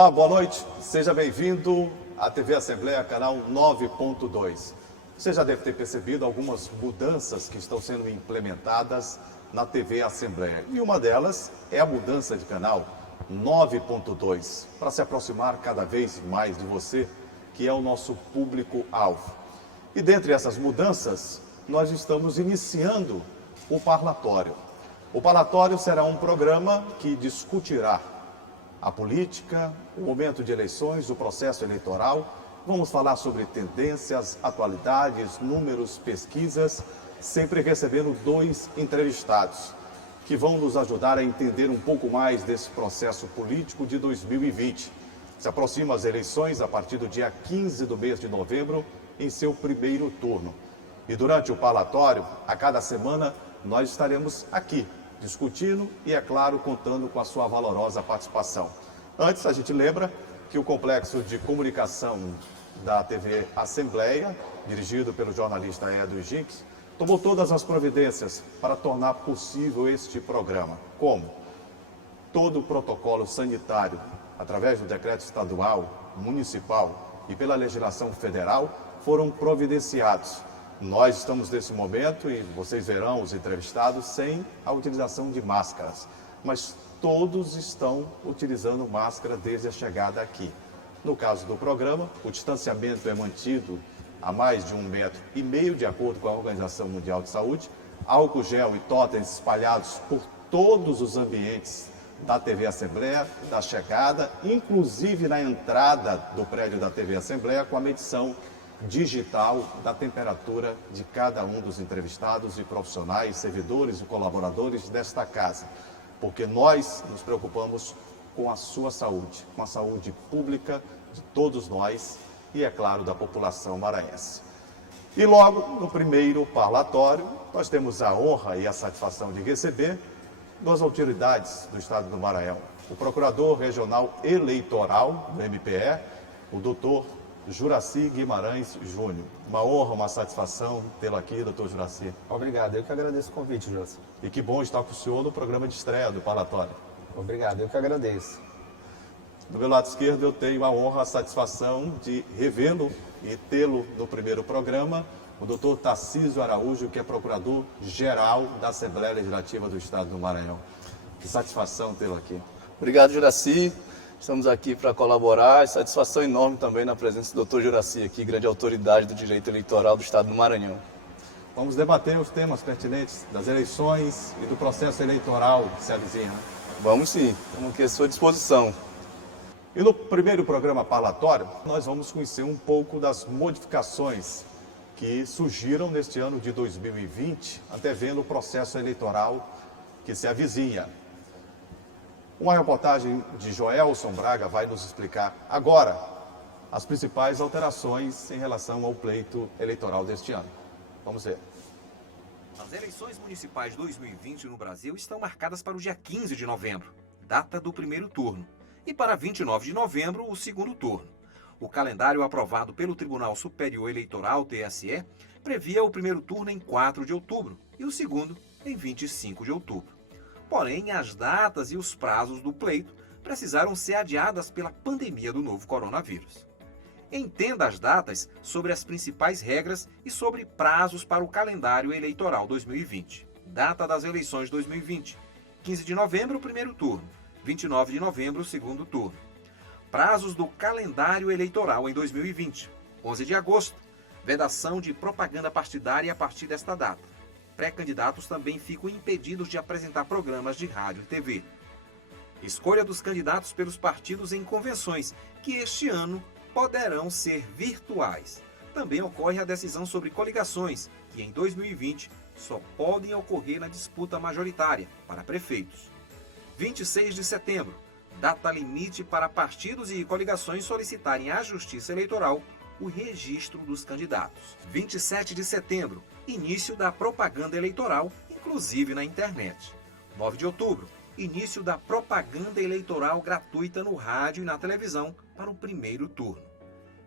Olá, boa noite. Seja bem-vindo à TV Assembleia, canal 9.2. Você já deve ter percebido algumas mudanças que estão sendo implementadas na TV Assembleia. E uma delas é a mudança de canal 9.2, para se aproximar cada vez mais de você, que é o nosso público-alvo. E dentre essas mudanças, nós estamos iniciando o Parlatório. O Parlatório será um programa que discutirá a política, o momento de eleições, o processo eleitoral. Vamos falar sobre tendências, atualidades, números, pesquisas, sempre recebendo 2 entrevistados que vão nos ajudar a entender um pouco mais desse processo político de 2020. Se aproximam as eleições a partir do dia 15 do mês de novembro, em seu primeiro turno. E durante o Parlatório, a cada semana, nós estaremos aqui, discutindo e, é claro, contando com a sua valorosa participação. Antes, a gente lembra que o Complexo de Comunicação da TV Assembleia, dirigido pelo jornalista Edwin Jinks, tomou todas as providências para tornar possível este programa. Como? Todo o protocolo sanitário, através do decreto estadual, municipal e pela legislação federal, foram providenciados. Nós estamos nesse momento, e vocês verão os entrevistados, sem a utilização de máscaras. Mas todos estão utilizando máscara desde a chegada aqui. No caso do programa, o distanciamento é mantido a mais de 1,5 metros, de acordo com a Organização Mundial de Saúde. Álcool gel e totens espalhados por todos os ambientes da TV Assembleia, da chegada, inclusive na entrada do prédio da TV Assembleia, com a medição digital da temperatura de cada um dos entrevistados e profissionais, servidores e colaboradores desta casa, porque nós nos preocupamos com a sua saúde, com a saúde pública de todos nós e, é claro, da população maranhense. E logo no primeiro parlatório, nós temos a honra e a satisfação de receber 2 autoridades do Estado do Maranhão: o Procurador Regional Eleitoral do MPE, o doutor Juraci Guimarães Júnior. Uma honra, uma satisfação tê-lo aqui, doutor Juraci. Obrigado, eu que agradeço o convite, Juraci. E que bom estar com o senhor no programa de estreia do Parlatório. Obrigado, eu que agradeço. Do meu lado esquerdo, eu tenho a honra, a satisfação de revê-lo e tê-lo no primeiro programa, o doutor Tarcísio Araújo, que é Procurador-Geral da Assembleia Legislativa do Estado do Maranhão. Que satisfação tê-lo aqui. Obrigado, Juraci. Estamos aqui para colaborar. Satisfação enorme também na presença do doutor Juraci aqui, grande autoridade do direito eleitoral do Estado do Maranhão. Vamos debater os temas pertinentes das eleições e do processo eleitoral que se avizinha, né? Vamos sim, estamos aqui à sua disposição. E no primeiro programa parlatório, nós vamos conhecer um pouco das modificações que surgiram neste ano de 2020, antevendo o processo eleitoral que se avizinha. Uma reportagem de Joelson Braga vai nos explicar agora as principais alterações em relação ao pleito eleitoral deste ano. Vamos ver. As eleições municipais 2020 no Brasil estão marcadas para o dia 15 de novembro, data do primeiro turno, e para 29 de novembro, o segundo turno. O calendário aprovado pelo Tribunal Superior Eleitoral, TSE, previa o primeiro turno em 4 de outubro e o segundo em 25 de outubro. Porém, as datas e os prazos do pleito precisaram ser adiadas pela pandemia do novo coronavírus. Entenda as datas sobre as principais regras e sobre prazos para o calendário eleitoral 2020. Data das eleições 2020: 15 de novembro, primeiro turno; 29 de novembro, segundo turno. Prazos do calendário eleitoral em 2020: 11 de agosto, vedação de propaganda partidária a partir desta data. Pré-candidatos também ficam impedidos de apresentar programas de rádio e TV. Escolha dos candidatos pelos partidos em convenções, que este ano poderão ser virtuais. Também ocorre a decisão sobre coligações, que em 2020 só podem ocorrer na disputa majoritária, para prefeitos. 26 de setembro, data limite para partidos e coligações solicitarem à Justiça Eleitoral o registro dos candidatos. 27 de setembro, início da propaganda eleitoral, inclusive na internet. 9 de outubro, início da propaganda eleitoral gratuita no rádio e na televisão para o primeiro turno.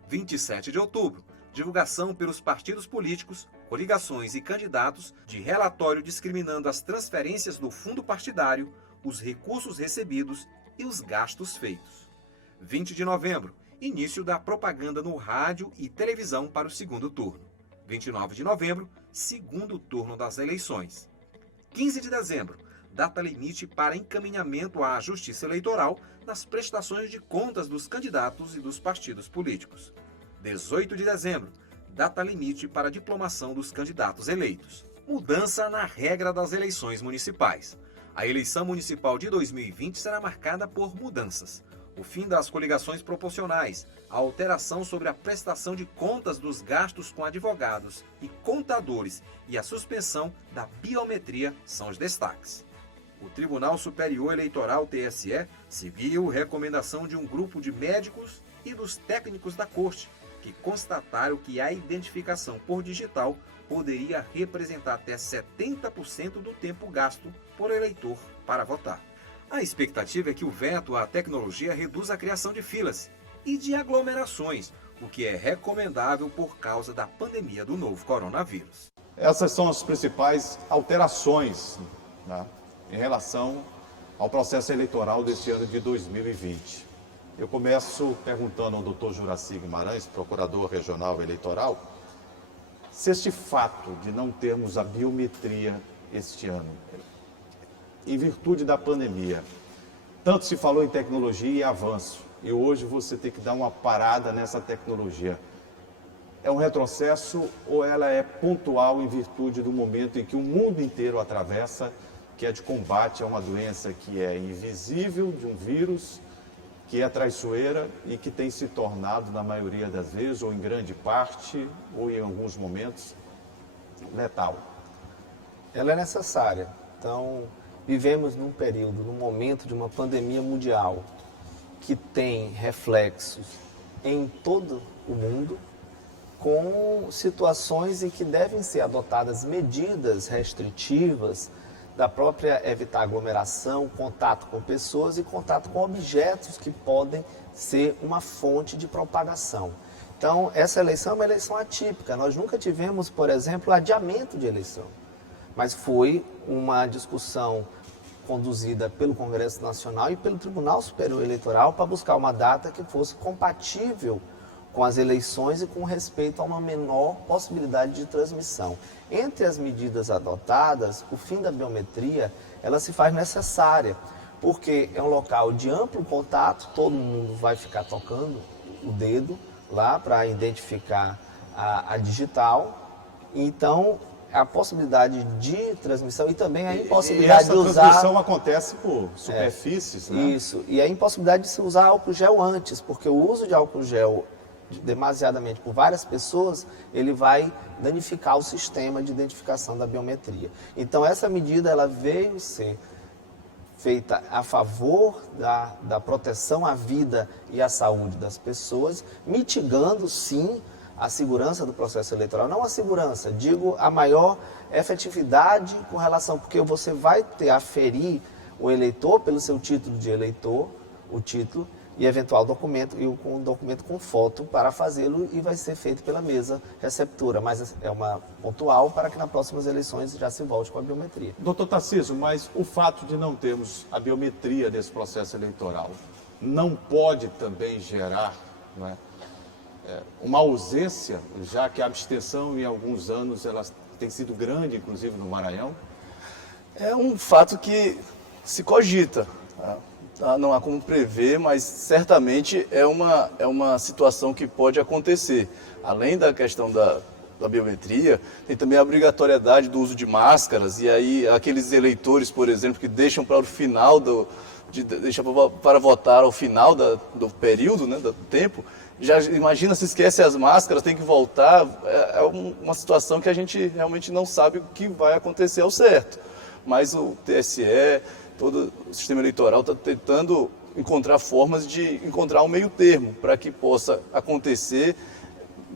27 de outubro, divulgação pelos partidos políticos, coligações e candidatos de relatório discriminando as transferências do fundo partidário, os recursos recebidos e os gastos feitos. 20 de novembro, início da propaganda no rádio e televisão para o segundo turno. 29 de novembro, segundo turno das eleições. 15 de dezembro, data limite para encaminhamento à Justiça Eleitoral das prestações de contas dos candidatos e dos partidos políticos. 18 de dezembro, data limite para diplomação dos candidatos eleitos. Mudança na regra das eleições municipais. A eleição municipal de 2020 será marcada por mudanças. O fim das coligações proporcionais, a alteração sobre a prestação de contas dos gastos com advogados e contadores e a suspensão da biometria são os destaques. O Tribunal Superior Eleitoral, TSE, seguiu recomendação de um grupo de médicos e dos técnicos da Corte, que constataram que a identificação por digital poderia representar até 70% do tempo gasto por eleitor para votar. A expectativa é que o veto à tecnologia reduza a criação de filas e de aglomerações, o que é recomendável por causa da pandemia do novo coronavírus. Essas são as principais alterações, né, em relação ao processo eleitoral deste ano de 2020. Eu começo perguntando ao Dr. Juraci Guimarães, procurador regional eleitoral, se este fato de não termos a biometria este ano, em virtude da pandemia, tanto se falou em tecnologia e avanço, e hoje você tem que dar uma parada nessa tecnologia. É um retrocesso ou ela é pontual em virtude do momento em que o mundo inteiro atravessa, que é de combate a uma doença que é invisível, de um vírus, que é traiçoeira e que tem se tornado, na maioria das vezes, ou em grande parte, ou em alguns momentos, letal? Ela é necessária. Então, vivemos num período, num momento de uma pandemia mundial que tem reflexos em todo o mundo, com situações em que devem ser adotadas medidas restritivas da própria evitar aglomeração, contato com pessoas e contato com objetos que podem ser uma fonte de propagação. Então, essa eleição é uma eleição atípica. Nós nunca tivemos, por exemplo, adiamento de eleição, mas foi uma discussão conduzida pelo Congresso Nacional e pelo Tribunal Superior Eleitoral para buscar uma data que fosse compatível com as eleições e com respeito a uma menor possibilidade de transmissão. Entre as medidas adotadas, o fim da biometria, ela se faz necessária, porque é um local de amplo contato, todo mundo vai ficar tocando o dedo lá para identificar a digital, então a possibilidade de transmissão e também a impossibilidade de usar... essa transmissão acontece por superfícies, né? Isso, e a impossibilidade de se usar álcool gel antes, porque o uso de álcool gel demasiadamente por várias pessoas, ele vai danificar o sistema de identificação da biometria. Então, essa medida ela veio ser feita a favor da proteção à vida e à saúde das pessoas, mitigando, sim, a segurança do processo eleitoral. Não a segurança, digo a maior efetividade com relação, porque você vai ter a aferir o eleitor pelo seu título de eleitor, o título, e eventual documento, e um documento com foto para fazê-lo, e vai ser feito pela mesa receptora, mas é uma pontual para que nas próximas eleições já se volte com a biometria. Doutor Tarcísio, mas o fato de não termos a biometria desse processo eleitoral não pode também gerar, não é, uma ausência, já que a abstenção em alguns anos ela tem sido grande, inclusive no Maranhão? É um fato que se cogita. Não há como prever, mas certamente é uma situação que pode acontecer. Além da questão da biometria, tem também a obrigatoriedade do uso de máscaras, e aí aqueles eleitores, por exemplo, que deixam para o final para votar ao final do período, né, do tempo, já imagina, se esquece as máscaras, tem que voltar. É uma situação que a gente realmente não sabe o que vai acontecer ao certo. Mas o TSE, todo o sistema eleitoral está tentando encontrar formas de encontrar um meio termo para que possa acontecer,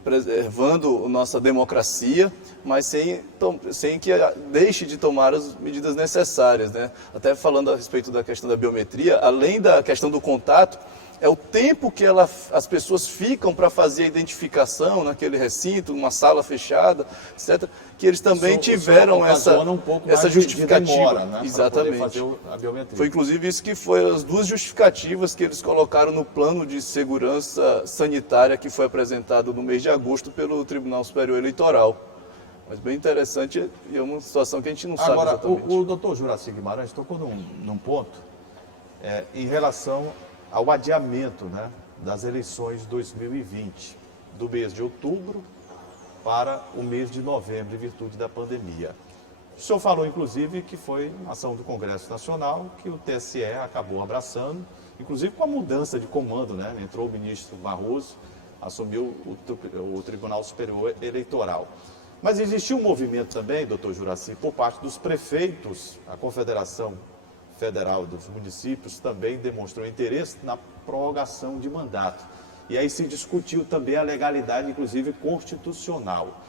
preservando a nossa democracia, mas sem que deixe de tomar as medidas necessárias, né? Até falando a respeito da questão da biometria, além da questão do contato, é o tempo que as pessoas ficam para fazer a identificação naquele recinto, numa sala fechada, etc., que eles também tiveram essa justificativa. Demora, né, exatamente. Para poder fazer a biometria. Foi inclusive isso que foi as duas justificativas que eles colocaram no plano de segurança sanitária que foi apresentado no mês de agosto pelo Tribunal Superior Eleitoral. Mas bem interessante e é uma situação que a gente não sabe exatamente. Agora, o doutor Juraci Guimarães tocou num ponto em relação ao adiamento, né, das eleições 2020, do mês de outubro para o mês de novembro, em virtude da pandemia. O senhor falou, inclusive, que foi uma ação do Congresso Nacional, que o TSE acabou abraçando, inclusive com a mudança de comando, né? Entrou o ministro Barroso, assumiu o Tribunal Superior Eleitoral. Mas existiu um movimento também, doutor Juraci, por parte dos prefeitos, a Confederação Federal dos Municípios também demonstrou interesse na prorrogação de mandato. E aí se discutiu também a legalidade, inclusive constitucional.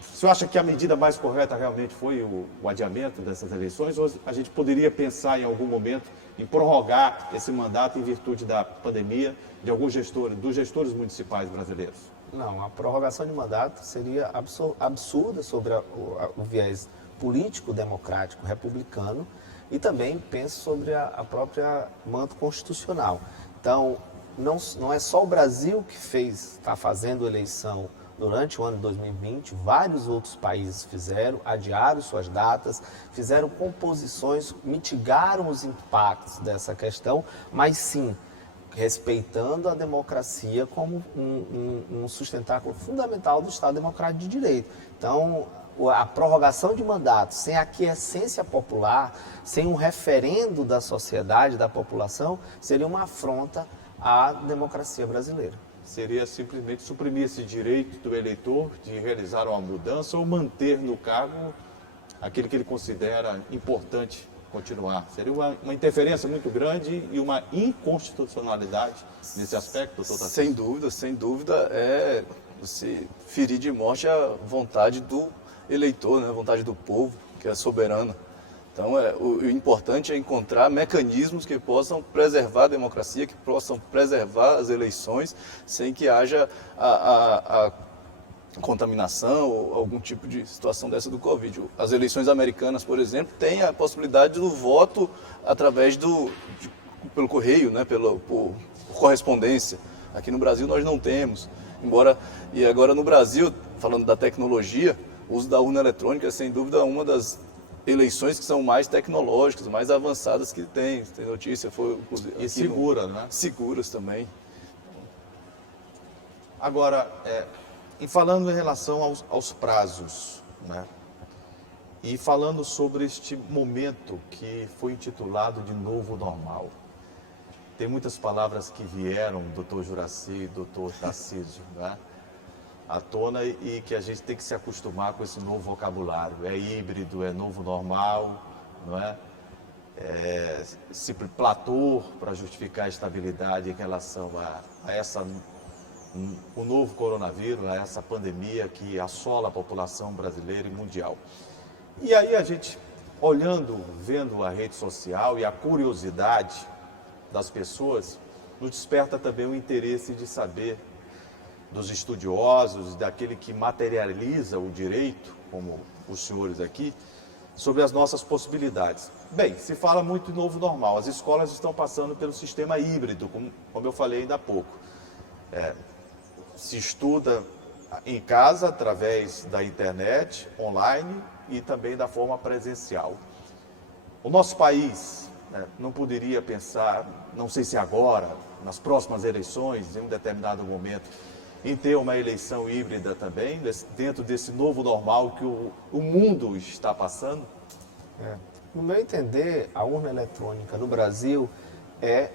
O senhor acha que a medida mais correta realmente foi o adiamento dessas eleições, ou a gente poderia pensar em algum momento em prorrogar esse mandato em virtude da pandemia de alguns dos gestores municipais brasileiros? Não, a prorrogação de mandato seria absurda sobre o viés político, democrático, republicano, e também penso sobre a própria manto constitucional. Então, não é só o Brasil que está fazendo eleição durante o ano de 2020, vários outros países fizeram, adiaram suas datas, fizeram composições, mitigaram os impactos dessa questão, mas sim, respeitando a democracia como um sustentáculo fundamental do Estado Democrático de Direito. Então, a prorrogação de mandato sem a aquiescência popular, sem um referendo da sociedade, da população, seria uma afronta à democracia brasileira. Seria simplesmente suprimir esse direito do eleitor de realizar uma mudança ou manter no cargo aquele que ele considera importante continuar. Seria uma interferência muito grande e uma inconstitucionalidade nesse aspecto, doutor Tarcísio? Sem dúvida, é você ferir de morte a vontade do eleitor, né? A vontade do povo, que é soberana. Então, o importante é encontrar mecanismos que possam preservar a democracia, que possam preservar as eleições, sem que haja a contaminação ou algum tipo de situação dessa do Covid. As eleições americanas, por exemplo, têm a possibilidade do voto através pelo correio, né? por correspondência. Aqui no Brasil nós não temos. E agora no Brasil, falando da tecnologia, o uso da urna eletrônica é sem dúvida uma das eleições que são mais tecnológicas, mais avançadas que tem notícia. E segura, né? Seguras também. Agora, falando em relação aos prazos, né? E falando sobre este momento que foi intitulado de novo normal. Tem muitas palavras que vieram, doutor Juraci, doutor Tarcísio, né? À tona e que a gente tem que se acostumar com esse novo vocabulário. É híbrido, é novo normal, não é? Platô para justificar a estabilidade em relação o novo coronavírus, a essa pandemia que assola a população brasileira e mundial. E aí a gente, vendo a rede social e a curiosidade das pessoas, nos desperta também o interesse de saber dos estudiosos, daquele que materializa o direito, como os senhores aqui, sobre as nossas possibilidades. Bem, se fala muito em novo normal. As escolas estão passando pelo sistema híbrido, como eu falei ainda há pouco. Se estuda em casa, através da internet, online e também da forma presencial. O nosso país não poderia pensar, não sei se agora, nas próximas eleições, em um determinado momento, em ter uma eleição híbrida também, dentro desse novo normal que o mundo está passando? No meu entender, a urna eletrônica no Brasil é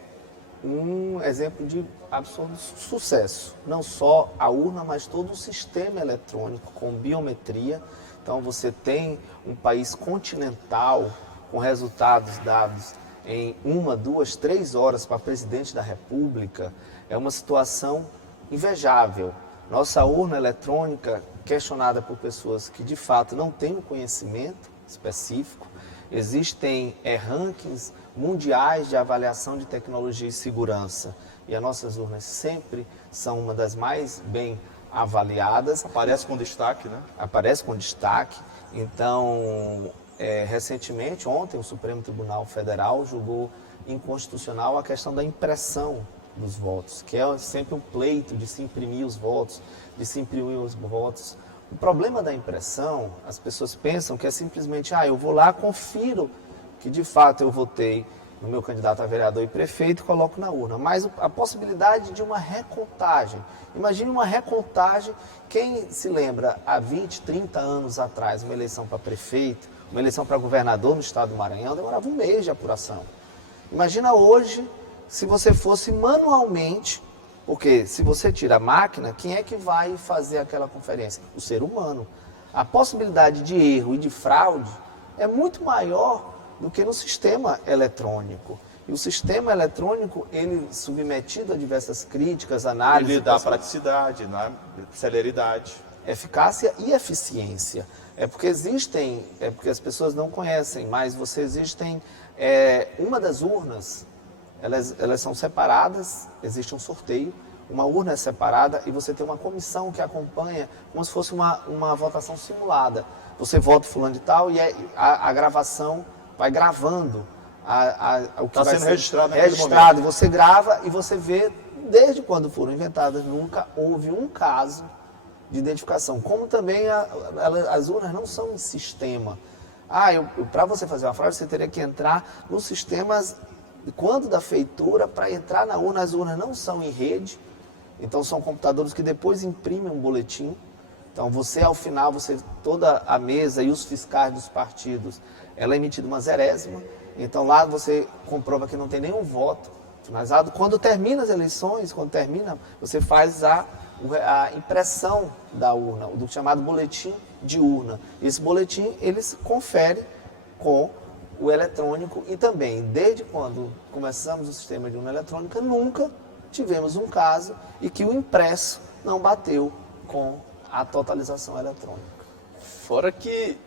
um exemplo de absoluto sucesso. Não só a urna, mas todo o sistema eletrônico com biometria. Então você tem um país continental com resultados dados em 1, 2, 3 horas para presidente da República. É uma situação invejável. Nossa urna eletrônica, questionada por pessoas que de fato não têm um conhecimento específico, Existem rankings mundiais de avaliação de tecnologia e segurança. E as nossas urnas sempre são uma das mais bem avaliadas. Aparece com destaque, né? Aparece com destaque. Então, recentemente, ontem, o Supremo Tribunal Federal julgou inconstitucional a questão da impressão dos votos, que é sempre um pleito de se imprimir os votos, O problema da impressão, as pessoas pensam que é simplesmente, eu vou lá, confiro que de fato eu votei no meu candidato a vereador e prefeito e coloco na urna. Mas a possibilidade de uma recontagem. Imagine uma recontagem, quem se lembra, há 20, 30 anos atrás, uma eleição para prefeito, uma eleição para governador no estado do Maranhão, demorava um mês de apuração. Imagina hoje, se você fosse manualmente, porque se você tira a máquina, quem é que vai fazer aquela conferência? O ser humano. A possibilidade de erro e de fraude é muito maior do que no sistema eletrônico. E o sistema eletrônico, ele submetido a diversas críticas, análises... Ele dá praticidade, né? Celeridade. Eficácia e eficiência. É porque as pessoas não conhecem, mas existem uma das urnas, elas são separadas, existe um sorteio, uma urna é separada e você tem uma comissão que acompanha como se fosse uma votação simulada. Você vota fulano de tal e a gravação vai gravando o que está vai sendo ser registrado registrado. Você grava e você vê, desde quando foram inventadas, nunca houve um caso de identificação. Como também as urnas não são em sistema. Para você fazer uma fraude, você teria que entrar nos sistemas, quando da feitura, para entrar na urna. As urnas não são em rede, então são computadores que depois imprimem um boletim. Então você, ao final, toda a mesa e os fiscais dos partidos, ela é emitida uma zerésima. Então lá você comprova que não tem nenhum voto finalizado. Quando termina as eleições, você faz a impressão da urna, do chamado boletim de urna. Esse boletim, eles conferem com o eletrônico e também, desde quando começamos o sistema de urna eletrônica, nunca tivemos um caso e que o impresso não bateu com a totalização eletrônica. Fora que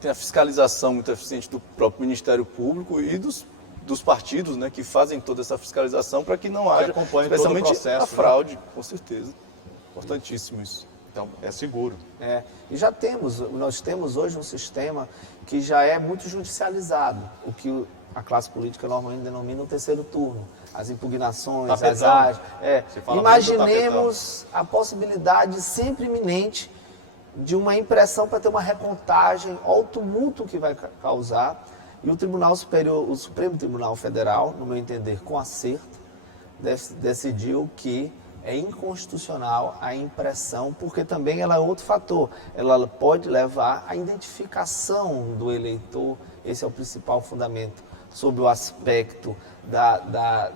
tem a fiscalização muito eficiente do próprio Ministério Público e dos partidos, né, que fazem toda essa fiscalização para que não haja, especialmente todo o processo, a fraude, né? Com certeza. Importantíssimo isso. Então, é seguro. E nós temos hoje um sistema que já é muito judicializado, o que a classe política normalmente denomina o terceiro turno. As impugnações, tapetão. Imaginemos a possibilidade sempre iminente de uma impressão para ter uma recontagem, olha o tumulto que vai causar. E o Supremo Tribunal Federal, no meu entender, com acerto, decidiu que é inconstitucional a impressão, porque também ela é outro fator. Ela pode levar à identificação do eleitor, esse é o principal fundamento. Sob o aspecto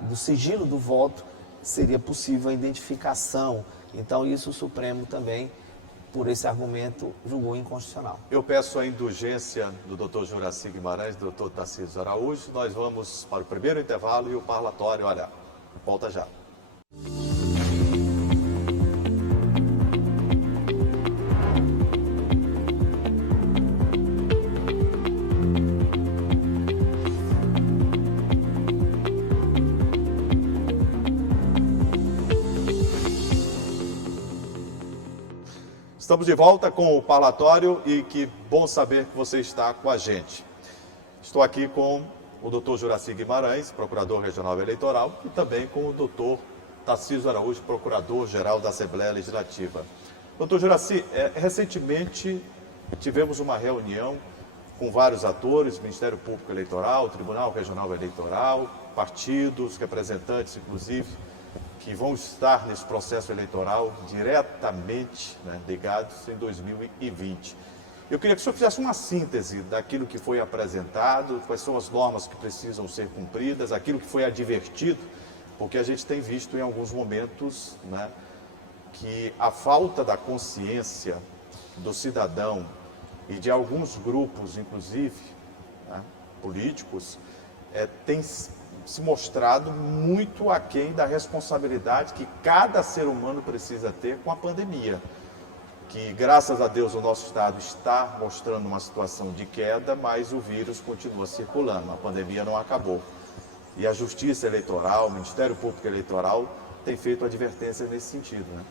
do sigilo do voto, seria possível a identificação. Então, isso o Supremo também, por esse argumento, julgou inconstitucional. Eu peço a indulgência do Dr. Juraci Guimarães, do Dr. Tarcísio Araújo. Nós vamos para o primeiro intervalo e o parlatório, volta já. Estamos de volta com o parlatório e que bom saber que você está com a gente. Estou aqui com o Dr. Juraci Guimarães, procurador regional eleitoral, e também com o Dr. Tarcísio Araújo, procurador-geral da Assembleia Legislativa. Dr. Juraci, recentemente tivemos uma reunião com vários atores, Ministério Público Eleitoral, Tribunal Regional Eleitoral, partidos, representantes, inclusive, que vão estar nesse processo eleitoral diretamente ligados em 2020. Eu queria que o senhor fizesse uma síntese daquilo que foi apresentado, quais são as normas que precisam ser cumpridas, aquilo que foi advertido, porque a gente tem visto em alguns momentos que a falta da consciência do cidadão e de alguns grupos, inclusive políticos, tem se mostrado muito aquém da responsabilidade que cada ser humano precisa ter com a pandemia, que, graças a Deus, o nosso estado está mostrando uma situação de queda, mas o vírus continua circulando, a pandemia não acabou. E a Justiça Eleitoral, o Ministério Público Eleitoral, tem feito advertência nesse sentido, né?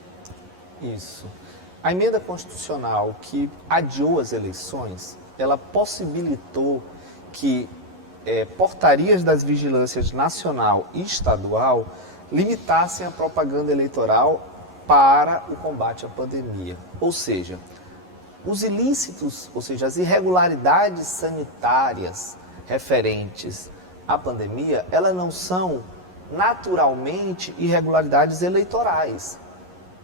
Isso. A emenda constitucional que adiou as eleições, ela possibilitou que portarias das vigilâncias nacional e estadual limitassem a propaganda eleitoral para o combate à pandemia. Ou seja, os ilícitos, ou seja, as irregularidades sanitárias referentes à pandemia, elas não são naturalmente irregularidades eleitorais.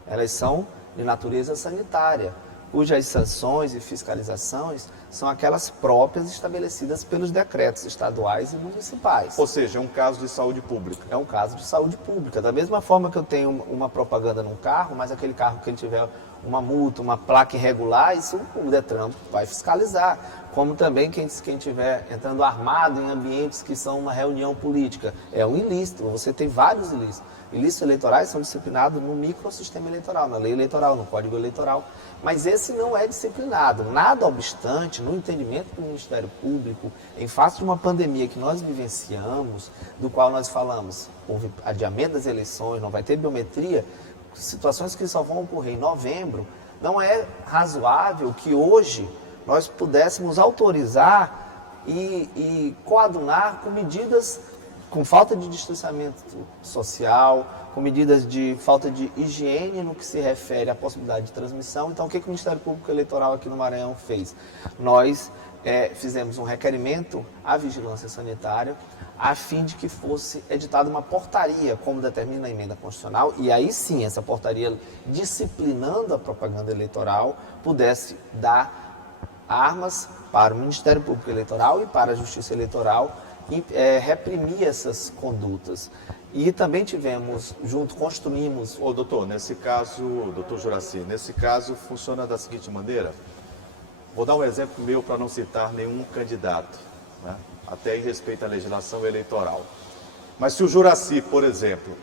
Elas são de natureza sanitária, cujas sanções e fiscalizações são aquelas próprias estabelecidas pelos decretos estaduais e municipais. Ou seja, é um caso de saúde pública. É um caso de saúde pública. Da mesma forma que eu tenho uma propaganda num carro, mas aquele carro que ele tiver uma multa, uma placa irregular, isso o Detran vai fiscalizar. Como também quem estiver entrando armado em ambientes que são uma reunião política. É um ilícito, você tem vários ilícitos. Ilícitos eleitorais são disciplinados no microsistema eleitoral, na lei eleitoral, no código eleitoral. Mas esse não é disciplinado. Nada obstante, no entendimento do Ministério Público, em face de uma pandemia que nós vivenciamos, do qual nós falamos, houve adiamento das eleições, não vai ter biometria, situações que só vão ocorrer em novembro, não é razoável que hoje nós pudéssemos autorizar e coadunar com medidas com falta de distanciamento social, com medidas de falta de higiene no que se refere à possibilidade de transmissão. Então, o que o Ministério Público Eleitoral aqui no Maranhão fez? Nós fizemos um requerimento à Vigilância Sanitária a fim de que fosse editada uma portaria, como determina a emenda constitucional, e aí sim, essa portaria disciplinando a propaganda eleitoral pudesse dar armas para o Ministério Público Eleitoral e para a Justiça Eleitoral e reprimir essas condutas. E também construímos... Ô, doutor, nesse caso, doutor Juraci, nesse caso funciona da seguinte maneira. Vou dar um exemplo meu para não citar nenhum candidato, né? Até em respeito à legislação eleitoral. Mas se o Juraci, por exemplo,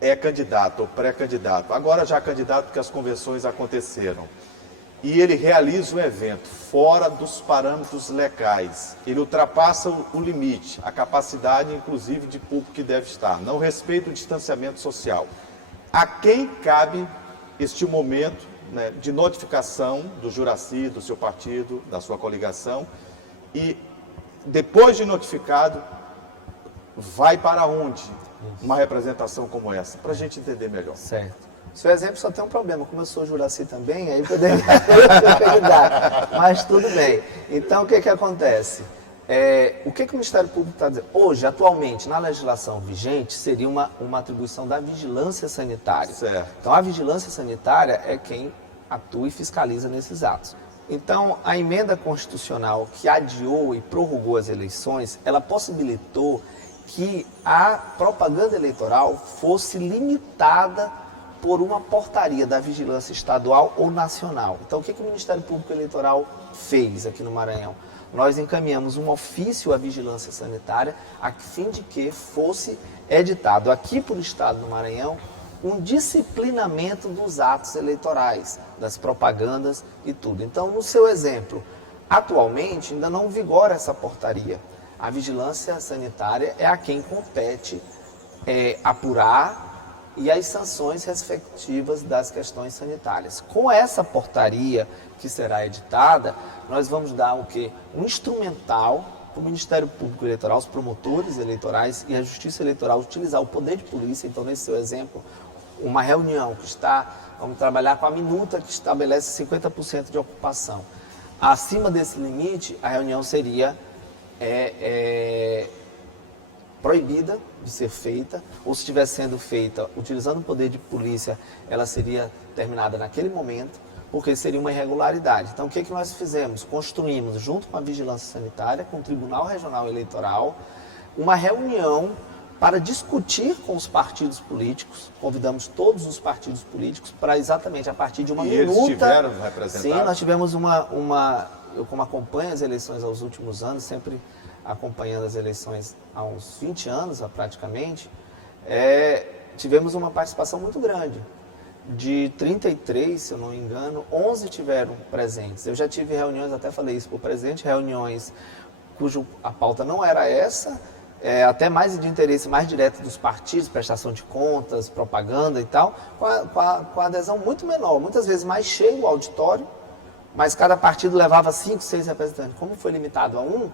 é candidato ou pré-candidato, agora já candidato porque as convenções aconteceram, e ele realiza um evento fora dos parâmetros legais, ele ultrapassa o limite, a capacidade, inclusive, de público que deve estar, não respeita o distanciamento social. A quem cabe este momento, né, de notificação do Juraci, do seu partido, da sua coligação, e depois de notificado, vai para onde uma representação como essa? Para a gente entender melhor. Certo. Seu exemplo só tem um problema, como eu sou Juraci também, aí poderia ajudar, mas tudo bem. Então, o que acontece? O que o Ministério Público está dizendo? Hoje, atualmente, na legislação vigente, seria uma atribuição da vigilância sanitária. Certo. Então, a vigilância sanitária é quem atua e fiscaliza nesses atos. Então, a emenda constitucional que adiou e prorrogou as eleições, ela possibilitou que a propaganda eleitoral fosse limitada por uma portaria da vigilância estadual ou nacional. Então, o que o Ministério Público Eleitoral fez aqui no Maranhão? Nós encaminhamos um ofício à vigilância sanitária a fim de que fosse editado aqui por Estado do Maranhão um disciplinamento dos atos eleitorais, das propagandas e tudo. Então, no seu exemplo, atualmente ainda não vigora essa portaria. A vigilância sanitária é a quem compete apurar e as sanções respectivas das questões sanitárias. Com essa portaria que será editada, nós vamos dar o quê? Um instrumental para o Ministério Público Eleitoral, os promotores eleitorais e a Justiça Eleitoral utilizar o poder de polícia. Então, nesse seu exemplo, uma reunião que vamos trabalhar com a minuta que estabelece 50% de ocupação. Acima desse limite, a reunião seria proibida de ser feita, ou se estiver sendo feita utilizando o poder de polícia, ela seria terminada naquele momento, porque seria uma irregularidade. Então, o que nós fizemos? Construímos, junto com a Vigilância Sanitária, com o Tribunal Regional Eleitoral, uma reunião para discutir com os partidos políticos. Convidamos todos os partidos políticos para exatamente a partir de uma minuta... eles tiveram representados? Sim, nós tivemos eu, como acompanho as eleições aos últimos anos, sempre acompanhando as eleições há uns 20 anos praticamente, tivemos uma participação muito grande. de 33, se eu não me engano, 11 tiveram presentes. Eu já tive reuniões, até falei isso por presente, reuniões cuja a pauta não era essa, até mais de interesse mais direto dos partidos, prestação de contas, propaganda e tal, com a adesão muito menor, muitas vezes mais cheio o auditório, mas cada partido levava 5, 6 representantes. Como foi limitado a 1,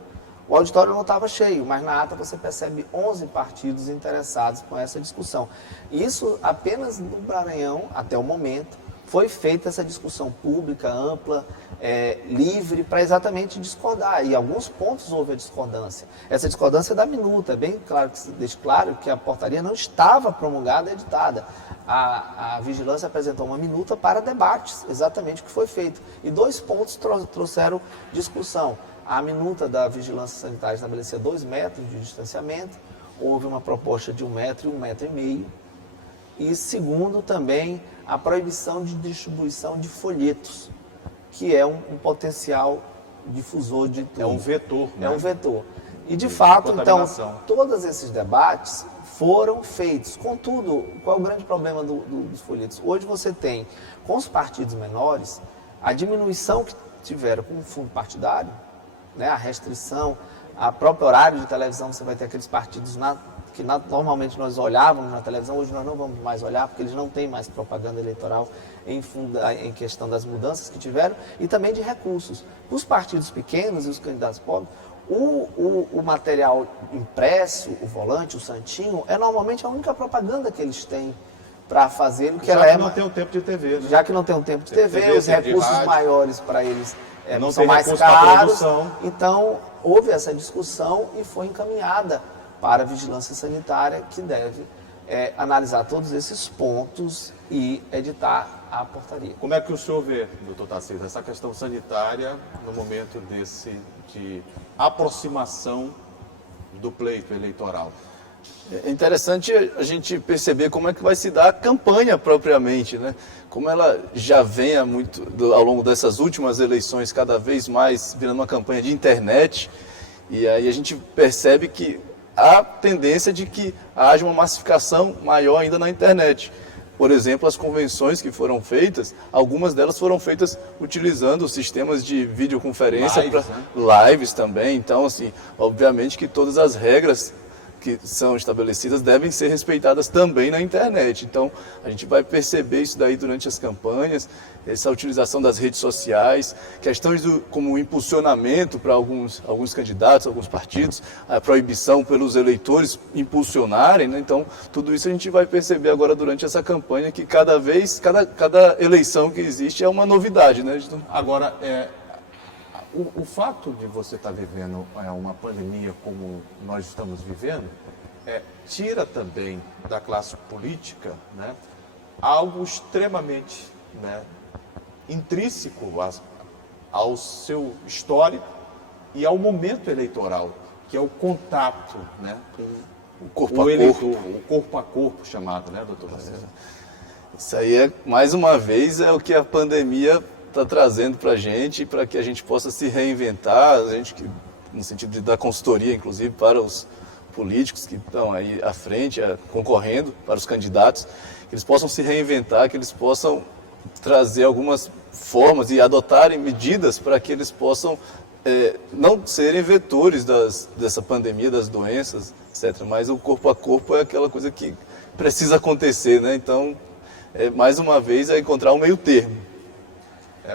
o auditório não estava cheio, mas na ata você percebe 11 partidos interessados com essa discussão. Isso apenas no Maranhão, até o momento, foi feita essa discussão pública, ampla, livre, para exatamente discordar. E em alguns pontos houve a discordância. Essa discordância é da minuta, é bem claro que se deixe claro que a portaria não estava promulgada e editada. A vigilância apresentou uma minuta para debates, exatamente o que foi feito. E 2 pontos trouxeram discussão. A minuta da vigilância sanitária estabelecia 2 metros de distanciamento, houve uma proposta de 1 metro e 1,5 metro. E segundo, também, a proibição de distribuição de folhetos, que é um potencial difusor de tudo. É um vetor, né? É um vetor. E de fato, então, contaminação. todos esses debates foram feitos. Contudo, qual é o grande problema dos folhetos? Hoje você tem, com os partidos menores, a diminuição que tiveram com o fundo partidário, né, a restrição, a próprio horário de televisão, você vai ter aqueles partidos que normalmente nós olhávamos na televisão, hoje nós não vamos mais olhar, porque eles não têm mais propaganda eleitoral em questão das mudanças que tiveram, e também de recursos. Os partidos pequenos e os candidatos pobres, o material impresso, o volante, o santinho, é normalmente a única propaganda que eles têm para fazer o que ela é. Já que não tem um tempo de TV, né? Já que não tem um tempo de TV, os recursos maiores para eles não são mais caros. Então, houve essa discussão e foi encaminhada para a Vigilância Sanitária, que deve analisar todos esses pontos e editar a portaria. Como é que o senhor vê, doutor Tarcísio, essa questão sanitária no momento de aproximação do pleito eleitoral? É interessante a gente perceber como é que vai se dar a campanha propriamente, né? Como ela já vem ao longo dessas últimas eleições, cada vez mais virando uma campanha de internet, e aí a gente percebe que há tendência de que haja uma massificação maior ainda na internet. Por exemplo, as convenções que foram feitas, algumas delas foram feitas utilizando sistemas de videoconferência, lives também. Então, assim, obviamente que todas as regras que são estabelecidas devem ser respeitadas também na internet. Então, a gente vai perceber isso daí durante as campanhas, essa utilização das redes sociais, questões como o impulsionamento para alguns candidatos, alguns partidos, a proibição pelos eleitores impulsionarem, né? Então, tudo isso a gente vai perceber agora durante essa campanha, que cada eleição que existe é uma novidade, né? Agora, o fato de você estar vivendo uma pandemia como nós estamos vivendo, tira também da classe política, né, algo extremamente, né, intrínseco ao seu histórico e ao momento eleitoral, que é o contato, né, com o eleitor, o corpo a corpo chamado, né, doutor Tarcísio? Isso aí, mais uma vez, é o que a pandemia está trazendo para a gente, para que a gente possa se reinventar, no sentido de dar consultoria, inclusive, para os políticos que estão aí à frente, concorrendo, para os candidatos, que eles possam se reinventar, que eles possam trazer algumas formas e adotarem medidas para que eles possam não serem vetores dessa pandemia, das doenças, etc. Mas o corpo a corpo é aquela coisa que precisa acontecer, né? Então, mais uma vez, é encontrar um meio termo.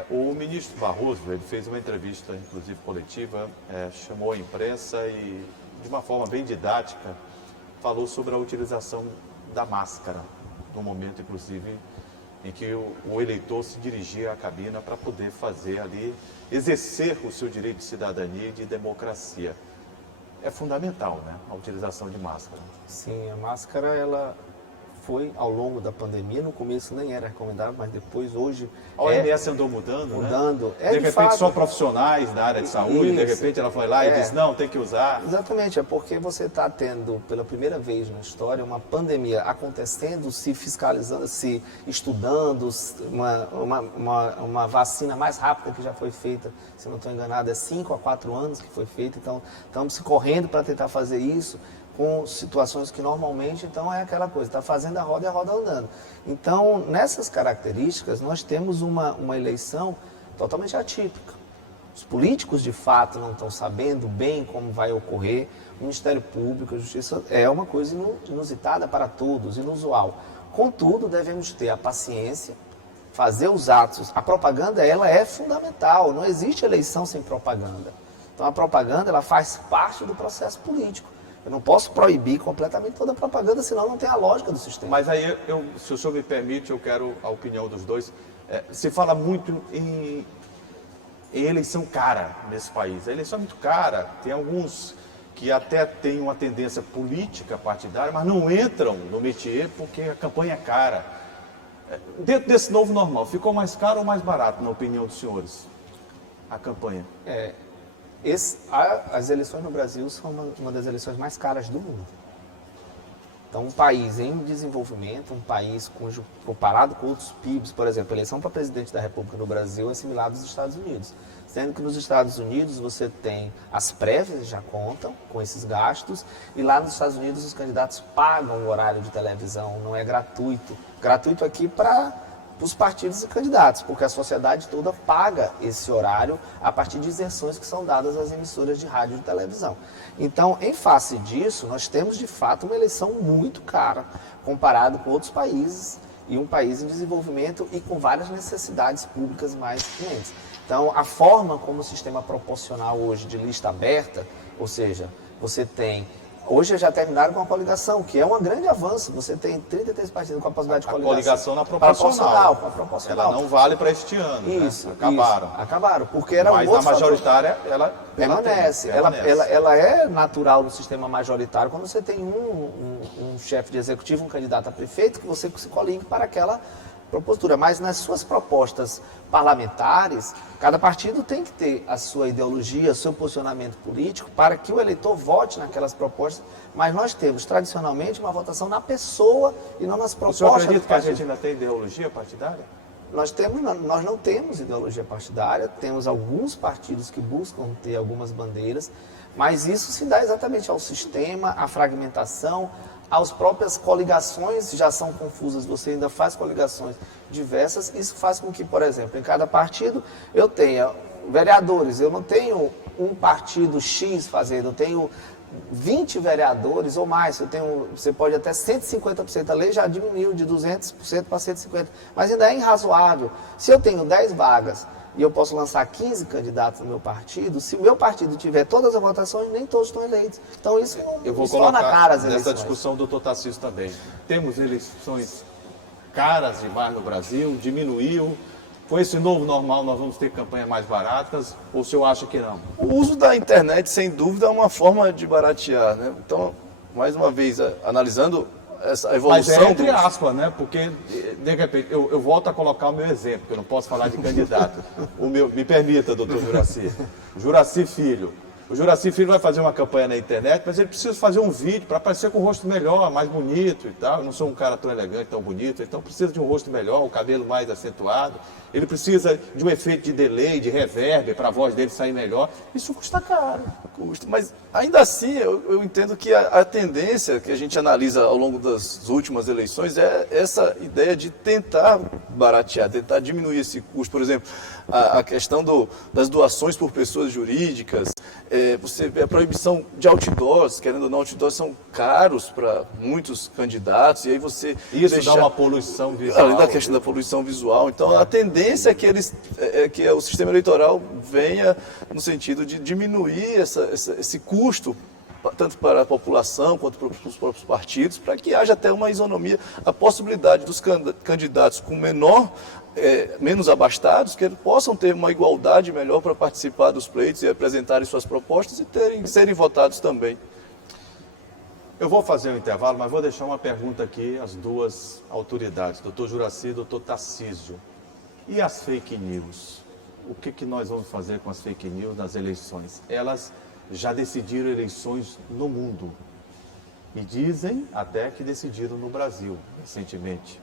O ministro Barroso, ele fez uma entrevista, inclusive coletiva, chamou a imprensa e, de uma forma bem didática, falou sobre a utilização da máscara, no momento, inclusive, em que o eleitor se dirigia à cabina para poder fazer ali, exercer o seu direito de cidadania e de democracia. É fundamental, né, a utilização de máscara. Sim, a máscara, ela foi ao longo da pandemia, no começo nem era recomendado, mas depois, hoje... A OMS andou mudando, né? De repente, só profissionais da área de saúde, de repente ela foi lá e disse, não, tem que usar. Exatamente, é porque você está tendo, pela primeira vez na história, uma pandemia acontecendo, se fiscalizando, se estudando, uma vacina mais rápida que já foi feita, se não estou enganado, 5 a 4 anos que foi feita, então estamos correndo para tentar fazer isso. com situações que normalmente, então, é aquela coisa, está fazendo a roda e a roda andando. Então, nessas características, nós temos uma eleição totalmente atípica. Os políticos, de fato, não estão sabendo bem como vai ocorrer. O Ministério Público, a Justiça, é uma coisa inusitada para todos, inusual. Contudo, devemos ter a paciência, fazer os atos. A propaganda, ela é fundamental, não existe eleição sem propaganda. Então, a propaganda, ela faz parte do processo político. Eu não posso proibir completamente toda a propaganda, senão não tem a lógica do sistema. Mas aí, se o senhor me permite, eu quero a opinião dos dois. Se fala muito em eleição cara nesse país. A eleição é muito cara. Tem alguns que até têm uma tendência política partidária, mas não entram no métier porque a campanha é cara. Dentro desse novo normal, ficou mais caro ou mais barato, na opinião dos senhores, a campanha? As eleições no Brasil são uma das eleições mais caras do mundo. Então, um país em desenvolvimento, um país comparado com outros PIBs, por exemplo, a eleição para presidente da República no Brasil é similar aos Estados Unidos. Sendo que nos Estados Unidos você tem as prévias, já contam com esses gastos, e lá nos Estados Unidos os candidatos pagam o horário de televisão, não é gratuito. Gratuito aqui para os partidos e candidatos, porque a sociedade toda paga esse horário a partir de isenções que são dadas às emissoras de rádio e de televisão. Então, em face disso, nós temos de fato uma eleição muito cara, comparado com outros países, e um país em desenvolvimento e com várias necessidades públicas mais imensas. Então, a forma como o sistema proporcional hoje de lista aberta, ou seja, você tem... Hoje já terminaram com a coligação, que é um grande avanço. Você tem 33 partidos com a possibilidade de coligação. A coligação na proporcional. Proporcional. Ela não vale para este ano. Isso, né? Acabaram. Isso, acabaram, porque era Mas um outro na majoritária, ela permanece. Ela é natural no sistema majoritário quando você tem um chefe de executivo, um candidato a prefeito, que você se coligue para aquela propositura. Mas nas suas propostas parlamentares, cada partido tem que ter a sua ideologia, o seu posicionamento político para que o eleitor vote naquelas propostas. Mas nós temos, tradicionalmente, uma votação na pessoa e não nas propostas. O senhor acredita que a gente ainda tem ideologia partidária? Nós não temos ideologia partidária, temos alguns partidos que buscam ter algumas bandeiras, mas isso se dá exatamente ao sistema, à fragmentação, às próprias coligações, já são confusas, você ainda faz coligações diversas. Isso faz com que, por exemplo, em cada partido eu tenha vereadores, eu não tenho um partido X fazendo, eu tenho 20 vereadores ou mais, você pode até 150%, a lei já diminuiu de 200% para 150%, mas ainda é irrazoável. Se eu tenho 10 vagas e eu posso lançar 15 candidatos no meu partido, se o meu partido tiver todas as votações, nem todos estão eleitos. Então isso eu vou torna cara as nessa eleições. discussão do Dr. Tarcísio também. Temos eleições caras demais no Brasil, diminuiu. Com esse novo normal nós vamos ter campanhas mais baratas, ou o senhor acha que não? O uso da internet, sem dúvida, é uma forma de baratear, né? Então, mais uma vez, analisando essa evolução... Mas é entre aspas, né? Porque, de repente, eu volto a colocar o meu exemplo, porque eu não posso falar de candidato. Me permita, doutor Juracy. Juracy Filho. O Juracy Filho vai fazer uma campanha na internet, mas ele precisa fazer um vídeo para aparecer com o rosto melhor, mais bonito e tal. Eu não sou um cara tão elegante, tão bonito, então precisa de um rosto melhor, o cabelo mais acentuado. Ele precisa de um efeito de delay, de reverb, para a voz dele sair melhor. Isso custa caro. Custa, mas ainda assim eu entendo que a tendência que a gente analisa ao longo das últimas eleições é essa ideia de tentar baratear, tentar diminuir esse custo. Por exemplo, a questão das doações por pessoas jurídicas, você vê a proibição de outdoors, querendo ou não, outdoors são caros para muitos candidatos, e aí você... Isso dá uma poluição visual. Além da questão da poluição visual. Então, a tendência é que o sistema eleitoral venha no sentido de diminuir esse custo, tanto para a população quanto para os próprios partidos, para que haja até uma isonomia, a possibilidade dos candidatos com menos abastados, que possam ter uma igualdade melhor para participar dos pleitos e apresentarem suas propostas e serem votados também. Eu vou fazer um intervalo, mas vou deixar uma pergunta aqui às duas autoridades, doutor Juracy e doutor Tarcísio. E as fake news? O que nós vamos fazer com as fake news nas eleições? Elas já decidiram eleições no mundo. E dizem até que decidiram no Brasil, recentemente.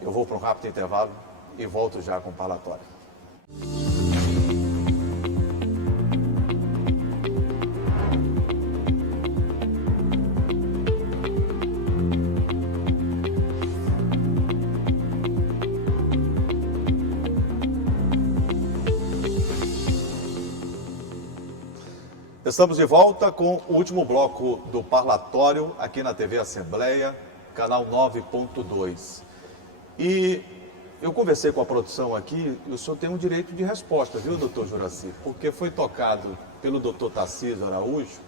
Eu vou para um rápido intervalo e volto já com o parlatório. Estamos de volta com o último bloco do parlatório aqui na TV Assembleia, canal 9.2. E eu conversei com a produção aqui e o senhor tem um direito de resposta, viu, doutor Juraci? Porque foi tocado pelo doutor Tarcísio Araújo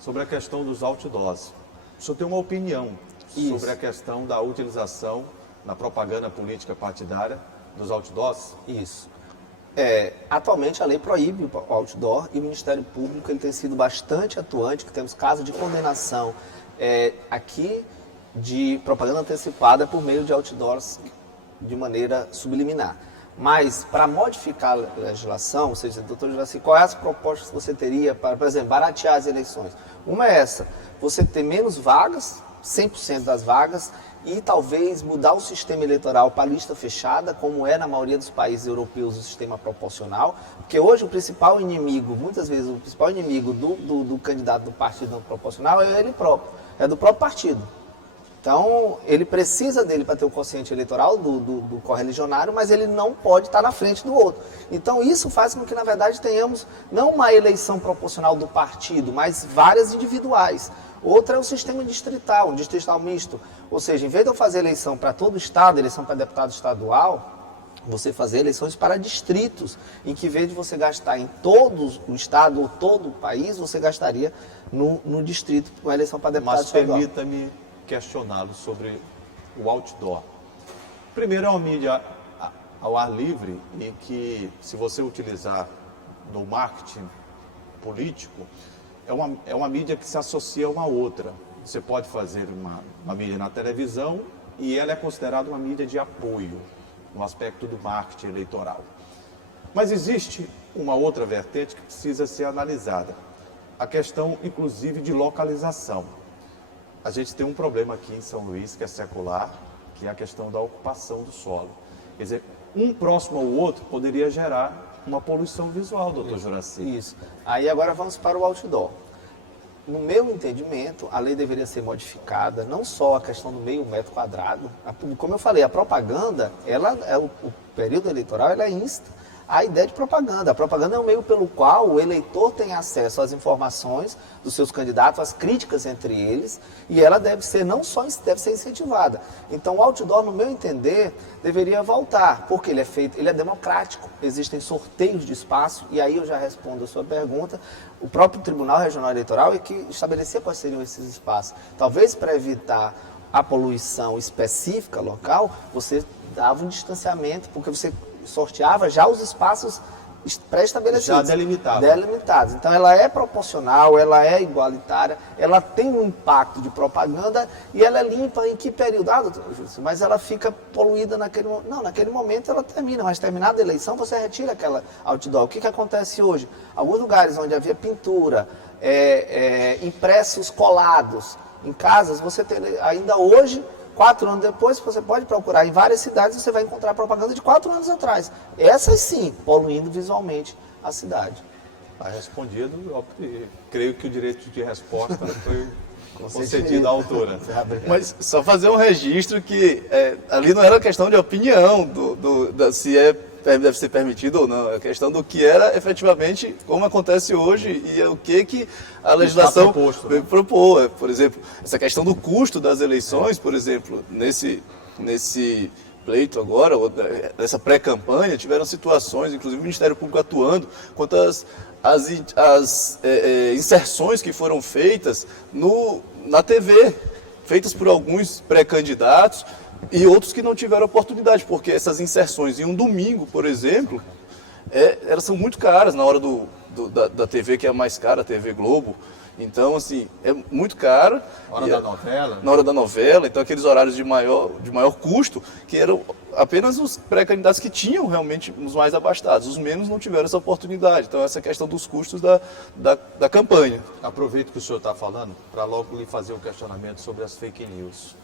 sobre a questão dos outdoors. O senhor tem uma opinião sobre a questão da utilização na propaganda política partidária dos outdoors? Isso. Atualmente a lei proíbe o outdoor e o Ministério Público ele tem sido bastante atuante, que temos casos de condenação aqui de propaganda antecipada por meio de outdoors de maneira subliminar. Mas para modificar a legislação, ou seja, doutor Juraci, quais as propostas que você teria para, por exemplo, baratear as eleições? Uma é essa, você ter menos vagas, 100% das vagas, e talvez mudar o sistema eleitoral para lista fechada, como é na maioria dos países europeus o sistema proporcional, porque hoje o principal inimigo, muitas vezes o principal inimigo do candidato do partido não proporcional é ele próprio, é do próprio partido. Então, ele precisa dele para ter o quociente eleitoral do correligionário, mas ele não pode estar na frente do outro. Então, isso faz com que, na verdade, tenhamos não uma eleição proporcional do partido, mas várias individuais. Outra é o sistema distrital, um distrital misto. Ou seja, em vez de eu fazer eleição para todo o estado, eleição para deputado estadual, você fazer eleições para distritos, em que em vez de você gastar em todo o estado ou todo o país, você gastaria no distrito com a eleição para deputado estadual. Mas permita-me questioná-lo sobre o outdoor. Primeiro, é uma mídia ao ar livre e que, se você utilizar no marketing político, é uma mídia que se associa a uma outra. Você pode fazer uma mídia na televisão e ela é considerada uma mídia de apoio no aspecto do marketing eleitoral. Mas existe uma outra vertente que precisa ser analisada. A questão, inclusive, de localização. A gente tem um problema aqui em São Luís, que é secular, que é a questão da ocupação do solo. Quer dizer, um próximo ao outro poderia gerar uma poluição visual, doutor Juraci. Isso. Aí agora vamos para o outdoor. No meu entendimento, a lei deveria ser modificada, não só a questão do meio metro quadrado. Como eu falei, a propaganda, o período eleitoral, ela insta a ideia de propaganda. A propaganda é um meio pelo qual o eleitor tem acesso às informações dos seus candidatos, às críticas entre eles, e ela deve ser deve ser incentivada. Então o outdoor, no meu entender, deveria voltar, porque ele é democrático, existem sorteios de espaço, e aí eu já respondo a sua pergunta. O próprio Tribunal Regional Eleitoral é que estabelecia quais seriam esses espaços. Talvez para evitar a poluição específica local, você dava um distanciamento, porque você sorteava já os espaços pré-estabelecidos. Já delimitados. Então ela é proporcional, ela é igualitária, ela tem um impacto de propaganda e ela é limpa em que período? Doutor Júlio, mas ela fica poluída naquele momento. Não, naquele momento ela termina, mas terminada a eleição você retira aquela outdoor. O que acontece hoje? Alguns lugares onde havia pintura, impressos colados em casas, você tem ainda hoje, 4 anos depois, você pode procurar em várias cidades, você vai encontrar propaganda de 4 anos atrás. Essas sim, poluindo visualmente a cidade. Está respondido, eu creio que o direito de resposta foi concedido à autora. Mas só fazer um registro que ali não era questão de opinião, se deve ser permitido ou não, é questão do que era efetivamente, como acontece hoje e o que a legislação propôs. Por exemplo, essa questão do custo das eleições, por exemplo, nesse pleito agora, nessa pré-campanha, tiveram situações, inclusive o Ministério Público atuando, quanto às inserções que foram feitas na TV, feitas por alguns pré-candidatos, e outros que não tiveram oportunidade, porque essas inserções em um domingo, por exemplo, elas são muito caras na hora da TV, que é a mais cara, a TV Globo. Então, assim, é muito caro. Na hora da novela, então aqueles horários de maior custo, que eram apenas os pré-candidatos que tinham realmente os mais abastados. Os menos não tiveram essa oportunidade. Então, essa questão dos custos da campanha. Aproveito que o senhor está falando para logo lhe fazer um questionamento sobre as fake news.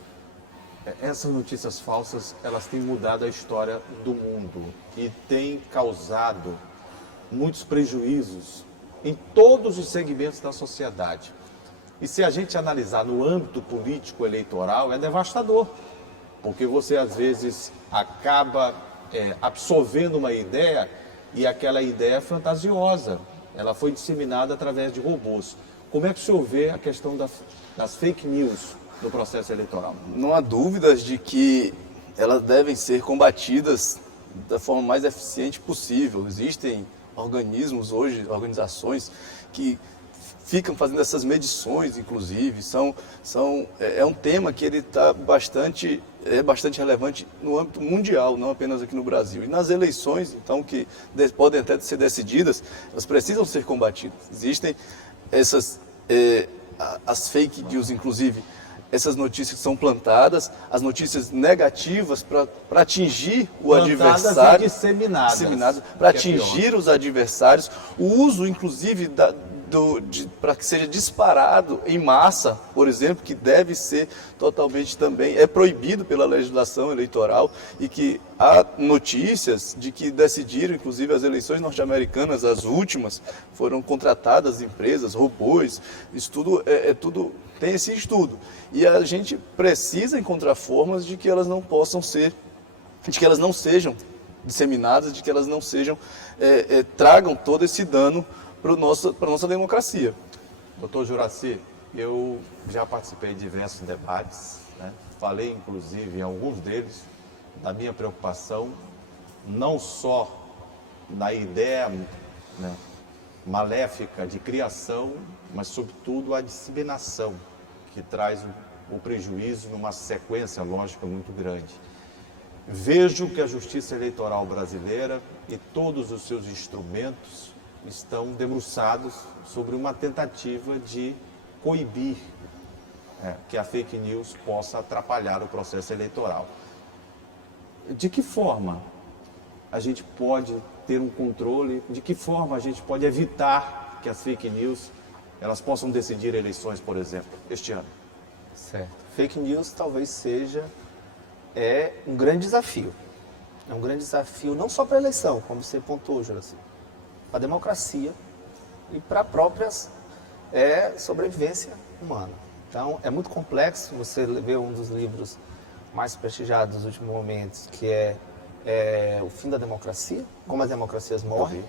Essas notícias falsas, elas têm mudado a história do mundo e têm causado muitos prejuízos em todos os segmentos da sociedade. E se a gente analisar no âmbito político eleitoral, é devastador, porque você às vezes acaba absorvendo uma ideia e aquela ideia é fantasiosa. ela foi disseminada através de robôs. Como é que o senhor vê a questão das fake news no processo eleitoral? Não há dúvidas de que elas devem ser combatidas da forma mais eficiente possível. Existem organismos hoje, organizações que ficam fazendo essas medições, inclusive. É um tema que ele está bastante relevante no âmbito mundial, não apenas aqui no Brasil. E nas eleições, então, que podem até ser decididas, elas precisam ser combatidas. Existem as fake news, inclusive, essas notícias que são plantadas, as notícias negativas para atingir o Plantadas adversário. E disseminadas. Para atingir os adversários. O uso, inclusive, para que seja disparado em massa, por exemplo, que deve ser totalmente também, é proibido pela legislação eleitoral, e que há notícias de que decidiram, inclusive as eleições norte-americanas, as últimas, foram contratadas empresas, robôs, isso tudo tem esse estudo. E a gente precisa encontrar formas de que elas não possam ser, de que elas não sejam disseminadas, de que elas não sejam, tragam todo esse dano para a nossa democracia. Doutor Juracy, eu já participei de diversos debates, né? Falei, inclusive, em alguns deles, da minha preocupação, não só na ideia, né, maléfica de criação, mas, sobretudo, a disseminação, que traz o prejuízo numa sequência lógica muito grande. Vejo que a Justiça Eleitoral brasileira e todos os seus instrumentos estão debruçados sobre uma tentativa de coibir que a fake news possa atrapalhar o processo eleitoral. De que forma a gente pode ter um controle? De que forma a gente pode evitar que as fake news elas possam decidir eleições, por exemplo, este ano? Certo. Fake news talvez seja um grande desafio. É um grande desafio não só para a eleição, como você pontuou, Juracy, para a democracia e para a própria sobrevivência humana. Então, é muito complexo. Você vê um dos livros mais prestigiados dos últimos momentos, que é O Fim da Democracia, Como as Democracias Morrem.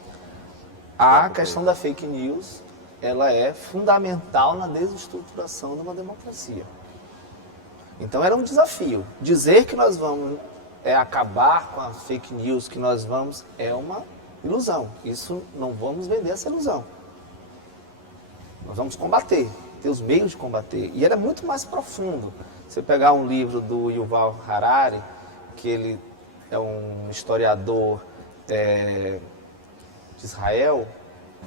A questão da fake news, ela é fundamental na desestruturação de uma democracia. Então, era um desafio. Dizer que nós vamos acabar com a fake news, que nós vamos, é uma ilusão. Isso, não vamos vender essa ilusão. Nós vamos combater, ter os meios de combater. E ele é muito mais profundo. Você pegar um livro do Yuval Harari, que ele é um historiador de Israel,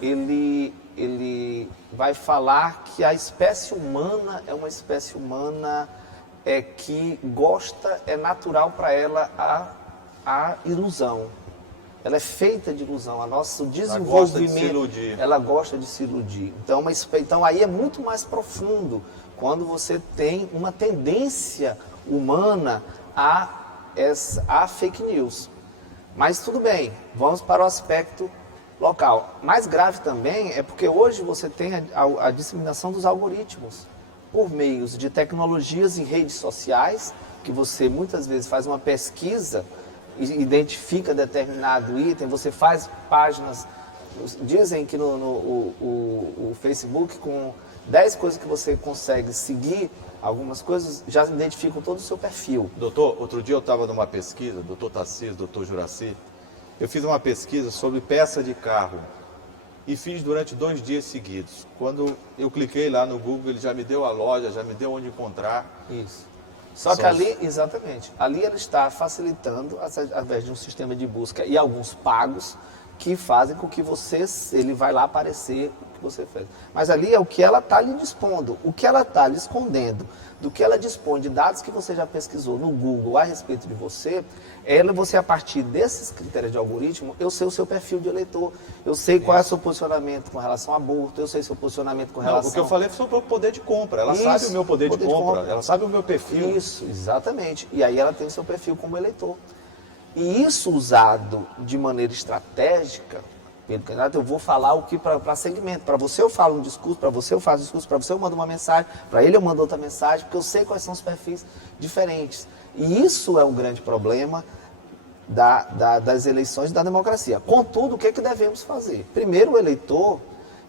ele vai falar que a espécie humana é uma espécie humana que gosta, é natural para ela a ilusão. Ela é feita de ilusão. Nosso desenvolvimento, ela gosta de se iludir. Então aí é muito mais profundo quando você tem uma tendência humana a fake news. Mas tudo bem, vamos para o aspecto local. Mais grave também é porque hoje você tem a disseminação dos algoritmos por meios de tecnologias e redes sociais, que você muitas vezes faz uma pesquisa, identifica determinado item, você faz páginas, dizem que o Facebook, com 10 coisas que você consegue seguir, algumas coisas já identificam todo o seu perfil. Doutor, outro dia eu estava numa pesquisa, doutor Tarcísio, doutor Juracy, eu fiz uma pesquisa sobre peça de carro e fiz durante 2 dias seguidos. Quando eu cliquei lá no Google, ele já me deu a loja, já me deu onde encontrar. Isso. Só que ali, exatamente, ali ele está facilitando, através de um sistema de busca e alguns pagos, que fazem com que ele vai lá aparecer o que você fez. Mas ali é o que ela está lhe dispondo, o que ela está lhe escondendo, do que ela dispõe de dados que você já pesquisou no Google a respeito de você, você, a partir desses critérios de algoritmo, eu sei o seu perfil de eleitor, eu sei qual é o seu posicionamento com relação ao aborto, eu sei o seu posicionamento com relação... Não, o que eu falei foi sobre o poder de compra, ela sabe o meu poder de compra, ela sabe o meu perfil. Isso, exatamente. E aí ela tem o seu perfil como eleitor. E isso usado de maneira estratégica, pelo candidato, eu vou falar o que para segmento. Para você eu falo um discurso, para você eu faço um discurso, para você eu mando uma mensagem, para ele eu mando outra mensagem, porque eu sei quais são os perfis diferentes. E isso é um grande problema das eleições da democracia. Contudo, o que devemos fazer? Primeiro, o eleitor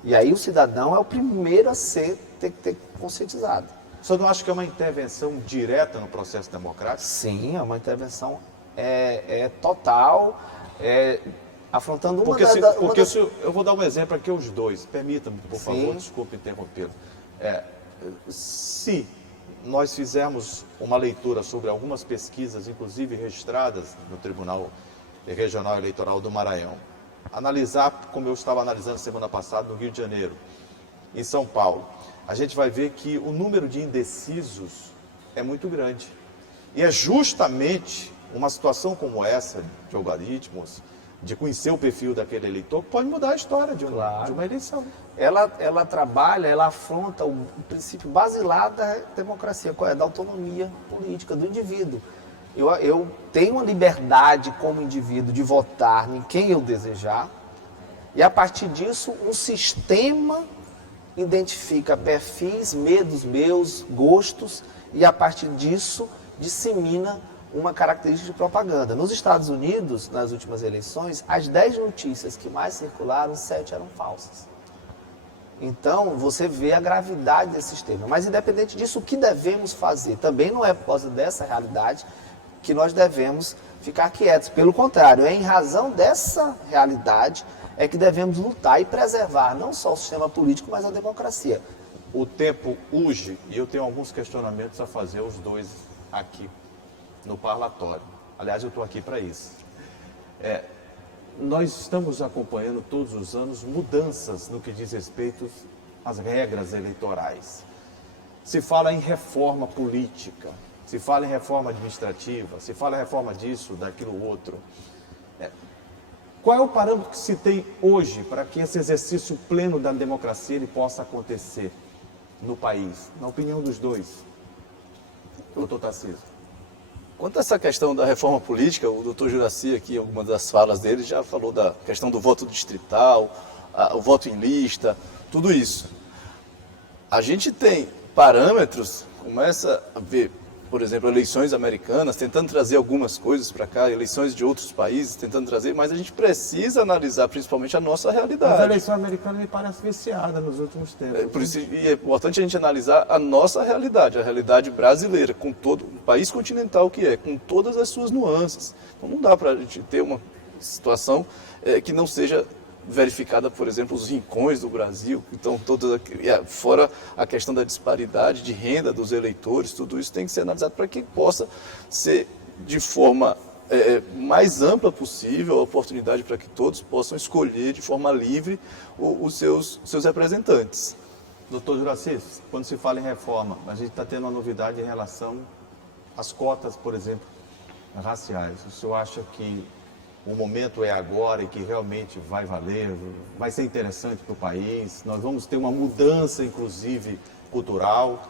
E aí o cidadão é o primeiro a ter que ter conscientizado. O senhor não acha que é uma intervenção direta no processo democrático? Sim, é uma intervenção total, afrontando uma eu vou dar um exemplo aqui aos dois. Permita-me, por Sim. favor, desculpe interrompê-lo. Se nós fizermos uma leitura sobre algumas pesquisas, inclusive registradas no Tribunal Regional Eleitoral do Maranhão, analisar, como eu estava analisando semana passada no Rio de Janeiro, em São Paulo, a gente vai ver que o número de indecisos é muito grande. E é justamente uma situação como essa, de algoritmos, de conhecer o perfil daquele eleitor, que pode mudar a história de uma eleição. Ela trabalha, ela afronta o princípio basilar da democracia, qual é? Da autonomia política do indivíduo. Eu tenho uma liberdade como indivíduo de votar em quem eu desejar, e a partir disso um sistema identifica perfis, medos meus, gostos, e a partir disso dissemina uma característica de propaganda. Nos Estados Unidos, nas últimas eleições, as 10 notícias que mais circularam, 7 eram falsas. Então, você vê a gravidade desse sistema. Mas, independente disso, o que devemos fazer? Também não é por causa dessa realidade que nós devemos ficar quietos. Pelo contrário, é em razão dessa realidade é que devemos lutar e preservar não só o sistema político, mas a democracia. O tempo urge e eu tenho alguns questionamentos a fazer aos dois aqui no parlatório. Aliás, eu estou aqui para isso. Nós estamos acompanhando todos os anos mudanças no que diz respeito às regras eleitorais. Se fala em reforma política, se fala em reforma administrativa, se fala em reforma disso, daquilo outro. Qual é o parâmetro que se tem hoje para que esse exercício pleno da democracia ele possa acontecer no país? Na opinião dos dois. Doutor Tarcísio. Quanto a essa questão da reforma política, o doutor Juracy aqui, em algumas das falas dele, já falou da questão do voto distrital, o voto em lista, tudo isso. A gente tem parâmetros, começa a ver, por exemplo, eleições americanas, tentando trazer algumas coisas para cá, eleições de outros países, tentando trazer, mas a gente precisa analisar principalmente a nossa realidade. Mas a eleição americana me parece viciada nos últimos tempos. Por isso, e é importante a gente analisar a nossa realidade, a realidade brasileira, com todo o país continental que é, com todas as suas nuances. Então não dá para a gente ter uma situação que não seja verificada, por exemplo, os rincões do Brasil, então fora a questão da disparidade de renda dos eleitores, tudo isso tem que ser analisado para que possa ser de forma mais ampla possível a oportunidade para que todos possam escolher de forma livre os seus representantes. Doutor Juracy, quando se fala em reforma, a gente está tendo uma novidade em relação às cotas, por exemplo, raciais. O senhor acha que o momento é agora e que realmente vai valer, vai ser interessante para o país? Nós vamos ter uma mudança, inclusive, cultural?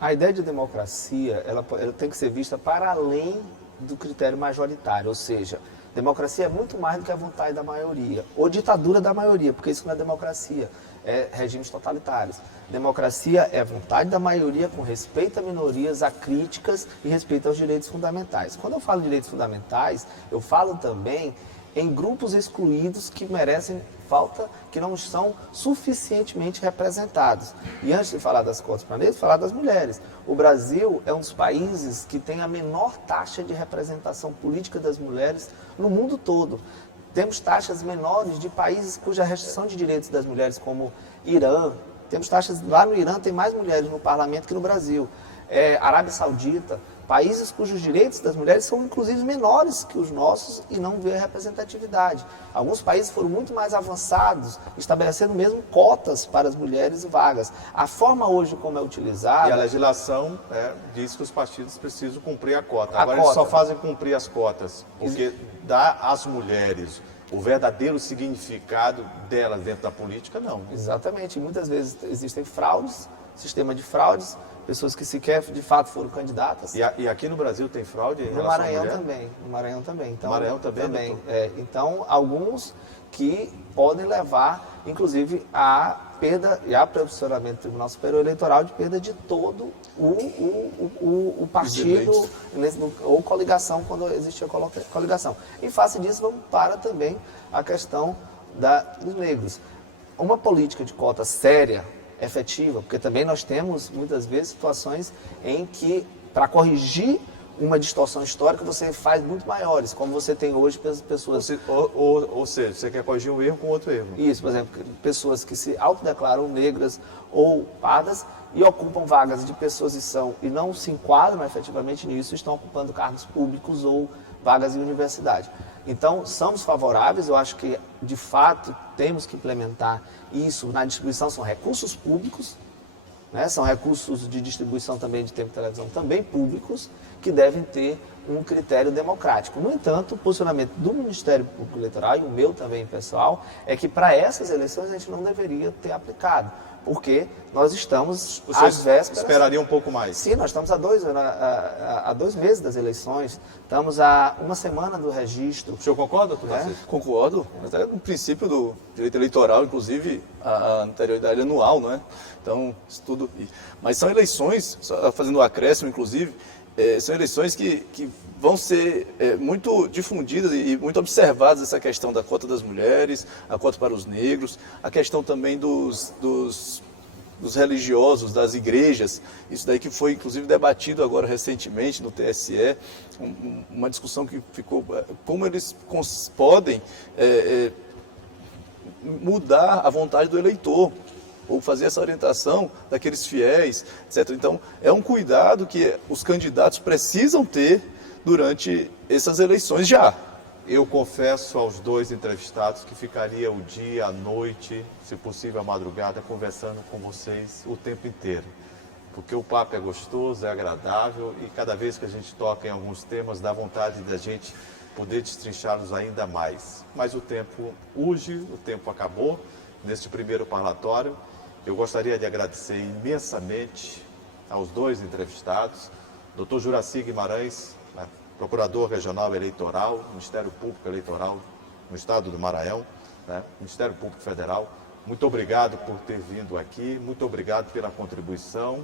A ideia de democracia, ela tem que ser vista para além do critério majoritário, ou seja, democracia é muito mais do que a vontade da maioria, ou ditadura da maioria, porque isso não é democracia, é regimes totalitários. Democracia é a vontade da maioria com respeito a minorias, a críticas e respeito aos direitos fundamentais. Quando eu falo de direitos fundamentais, eu falo também em grupos excluídos que merecem falta, que não são suficientemente representados. E antes de falar das cotas para negros, falar das mulheres. O Brasil é um dos países que tem a menor taxa de representação política das mulheres no mundo todo. Temos taxas menores de países cuja restrição de direitos das mulheres, como Irã. Temos taxas, lá no Irã tem mais mulheres no parlamento que no Brasil. Arábia Saudita, países cujos direitos das mulheres são inclusive menores que os nossos e não vê a representatividade. Alguns países foram muito mais avançados, estabelecendo mesmo cotas para as mulheres e vagas. A forma hoje como é utilizada... E a legislação diz que os partidos precisam cumprir a cota. Agora eles só fazem cumprir as cotas, porque dá às mulheres o verdadeiro significado delas dentro da política, não. Exatamente. Muitas vezes existem fraudes, sistema de fraudes, pessoas que sequer de fato foram candidatas. E aqui no Brasil tem fraude em no relação Maranhão à mulher? também. No Maranhão também. Então, no Maranhão também? Então, alguns que podem levar, inclusive, à perda e a posicionamento do Tribunal Superior Eleitoral de perda de todo o partido ou coligação, quando existia coligação. Em face disso, vamos para também a questão dos negros. uma política de cota séria, efetiva, porque também nós temos, muitas vezes, situações em que, para corrigir uma distorção histórica, você faz muito maiores, como você tem hoje pessoas... Ou seja, você quer corrigir um erro com outro erro. Isso, por exemplo, pessoas que se autodeclaram negras ou pardas e ocupam vagas de pessoas e não se enquadram efetivamente nisso, estão ocupando cargos públicos ou vagas em universidade. Então, somos favoráveis, eu acho que, de fato, temos que implementar isso na distribuição, são recursos públicos, né? São recursos de distribuição também de tempo de televisão, também públicos, que devem ter um critério democrático. No entanto, o posicionamento do Ministério Público Eleitoral, e o meu também pessoal, é que para essas eleições a gente não deveria ter aplicado, porque nós estamos às vésperas... esperaria um pouco mais? Sim, nós estamos há 2 meses das eleições, estamos a 1 semana do registro. O senhor concorda, doutor Tarcísio? Concordo, até no princípio do direito eleitoral, inclusive a anterioridade anual, não é? Então, isso tudo... Mas são eleições, só fazendo um acréscimo, inclusive, são eleições que vão ser muito difundidas e muito observadas, essa questão da cota das mulheres, a cota para os negros, a questão também dos religiosos, das igrejas, isso daí que foi inclusive debatido agora recentemente no TSE, uma discussão que ficou, como eles podem mudar a vontade do eleitor, ou fazer essa orientação daqueles fiéis, etc. Então, é um cuidado que os candidatos precisam ter durante essas eleições já. Eu confesso aos 2 entrevistados que ficaria o dia, a noite, se possível a madrugada, conversando com vocês o tempo inteiro. Porque o papo é gostoso, é agradável e cada vez que a gente toca em alguns temas, dá vontade da gente poder destrinchá-los ainda mais. Mas o tempo urge, o tempo acabou neste primeiro parlatório. Eu gostaria de agradecer imensamente aos 2 entrevistados, Dr. Juracy Guimarães, Procurador Regional Eleitoral, Ministério Público Eleitoral no Estado do Maranhão, Ministério Público Federal. Muito obrigado por ter vindo aqui, muito obrigado pela contribuição.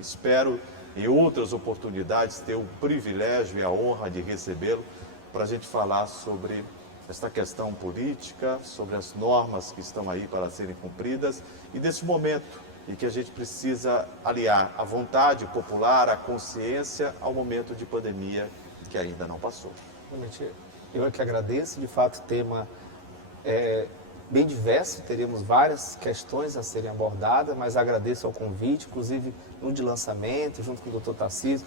Espero, em outras oportunidades, ter o privilégio e a honra de recebê-lo para a gente falar sobre esta questão política, sobre as normas que estão aí para serem cumpridas e desse momento em que a gente precisa aliar a vontade popular, a consciência ao momento de pandemia que ainda não passou. Eu é que agradeço, de fato o tema é bem diverso, teríamos várias questões a serem abordadas, mas agradeço ao convite, inclusive no de lançamento, junto com o Dr. Tarcísio,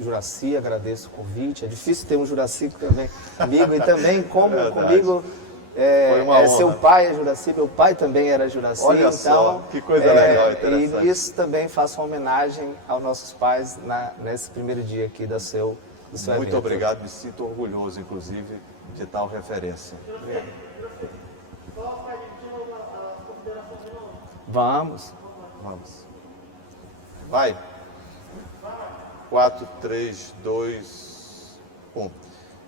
Juracy, agradeço o convite. É difícil ter um Juracy também comigo e também comigo seu pai é Juracy, meu pai também era Juracy. Olha então, só, que coisa legal, interessante. E isso também faço uma homenagem aos nossos pais nesse primeiro dia aqui do seu evento. Muito obrigado, me sinto orgulhoso, inclusive, de tal referência. Vamos. Vai. 4, 3, 2, 1.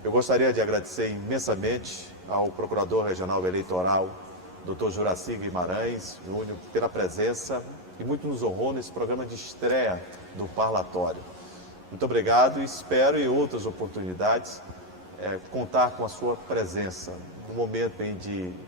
Eu gostaria de agradecer imensamente ao Procurador Regional Eleitoral, Dr. Juracy Guimarães Júnior, pela presença e muito nos honrou nesse programa de estreia do parlatório. Muito obrigado e espero em outras oportunidades contar com a sua presença no momento em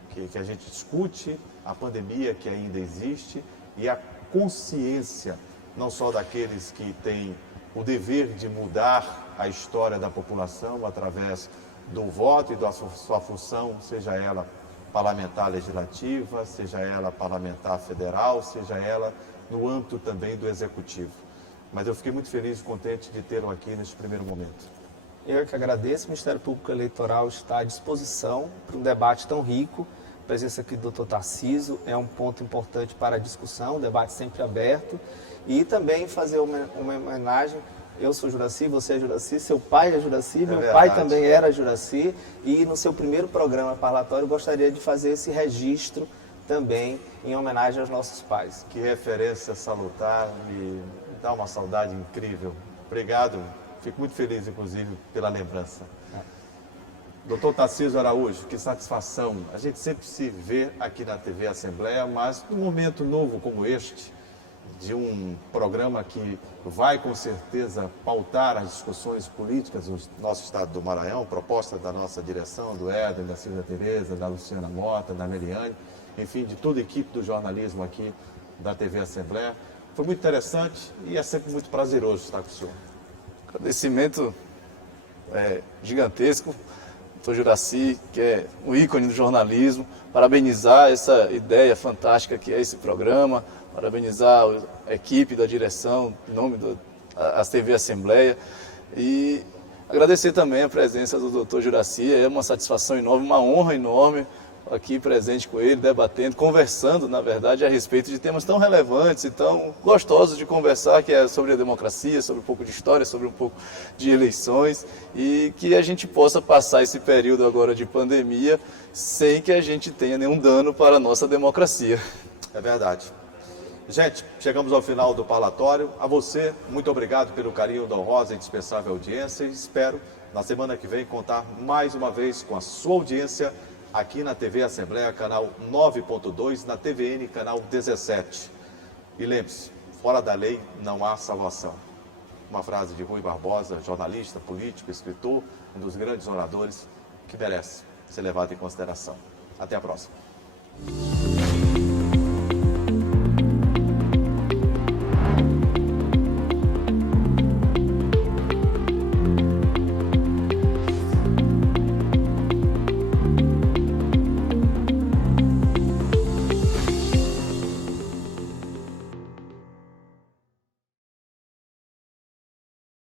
que a gente discute a pandemia que ainda existe e a consciência não só daqueles que têm o dever de mudar a história da população através do voto e da sua função, seja ela parlamentar legislativa, seja ela parlamentar federal, seja ela no âmbito também do executivo. Mas eu fiquei muito feliz e contente de tê-lo aqui neste primeiro momento. Eu que agradeço, o Ministério Público Eleitoral está à disposição para um debate tão rico. A presença aqui do Dr. Tarcísio é um ponto importante para a discussão, um debate sempre aberto. E também fazer uma homenagem, eu sou Juracy, você é Juracy, seu pai é Juracy, meu pai também era Juracy. E no seu primeiro programa parlatório gostaria de fazer esse registro também em homenagem aos nossos pais. Que referência salutar e dá uma saudade incrível. Obrigado, fico muito feliz, inclusive, pela lembrança. Doutor Tarcísio Araújo, que satisfação. A gente sempre se vê aqui na TV Assembleia, mas num momento novo como este, de um programa que vai com certeza pautar as discussões políticas no nosso estado do Maranhão, proposta da nossa direção, do Éder, da Silvia Tereza, da Luciana Mota, da Meliane, enfim, de toda a equipe do jornalismo aqui da TV Assembleia. Foi muito interessante e é sempre muito prazeroso estar com o senhor. Agradecimento gigantesco, doutor Juracy, que é um ícone do jornalismo, parabenizar essa ideia fantástica que é esse programa, parabenizar a equipe da direção, em nome da TV Assembleia, e agradecer também a presença do doutor Juracy. É uma satisfação enorme, uma honra enorme aqui presente com ele, debatendo, conversando, na verdade, a respeito de temas tão relevantes e tão gostosos de conversar, que é sobre a democracia, sobre um pouco de história, sobre um pouco de eleições, e que a gente possa passar esse período agora de pandemia sem que a gente tenha nenhum dano para a nossa democracia. É verdade. Gente, chegamos ao final do parlatório. A você, muito obrigado pelo carinho da honrosa e dispensável audiência, e espero, na semana que vem, contar mais uma vez com a sua audiência aqui na TV Assembleia, canal 9.2, na TVN, canal 17. E lembre-se, fora da lei não há salvação. Uma frase de Rui Barbosa, jornalista, político, escritor, um dos grandes oradores que merece ser levado em consideração. Até a próxima.